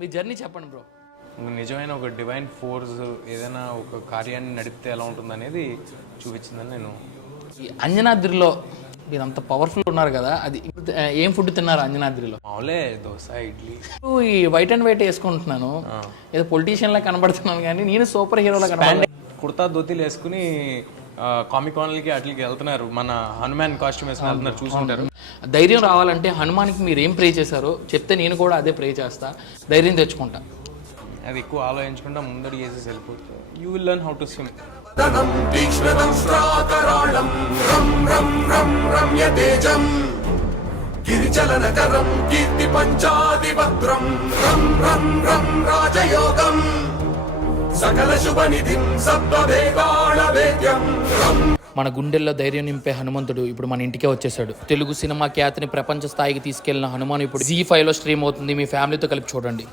మీ journey చెప్పండి bro. నిజమైన ఒక డివైన్ ఫోర్స్ ఏదైనా ఒక కార్యాన్ని నడిపితే ఎలా ఉంటుంది అనేది చూపించిందని నేను. ఈ అంజనాద్రిలో మీరు అంత పవర్ఫుల్ ఉన్నారు కదా, అది ఏం ఫుడ్ తిన్నారు అంజనాద్రిలో? మామూలే దోశ ఇడ్లీ. ఈ వైట్ అండ్ వైట్ వేసుకుంటున్నాను, ఏదో పొలిటీషియన్ లా కనబడుతున్నాను కానీ నేను సూపర్ హీరోలా కనబడి కుర్తా ధోతీలు వేసుకుని కామిక్ కాన్లకి అట్లకి వెళ్తున్నారు. మన హనుమాన్ కాస్ట్యూమ్ వేసుకుని వెళ్తున్నారు, చూసుకుంటారు. ధైర్యం రావాలంటే హనుమాన్కి మీరు ఏం ప్రే చేశారో చెప్తే నేను కూడా అదే ప్రే చేస్తా, ధైర్యం తెచ్చుకుంటా. అది ఎక్కువ ఆలోచించుకుంటా ముందడు వేసేసి వెళ్ళిపోతుంది. You will learn how to swim. గిరిచలనకరం కీర్తి పంచాదిభద్రం రం రం రం రాజయోగం సకల శుభనిధిం సర్వవేగాళ వేద్యం. మన గుండెల్లో ధైర్యం నింపే హనుమంతుడు ఇప్పుడు మన ఇంటికే వచ్చేసాడు. తెలుగు సినిమా ఖ్యాతిని ప్రపంచ స్థాయికి తీసుకెళ్లిన హనుమాన్ ఇప్పుడు ZEE5లో స్ట్రీమ్ అవుతుంది. మీ ఫ్యామిలీతో కలిపి చూడండి.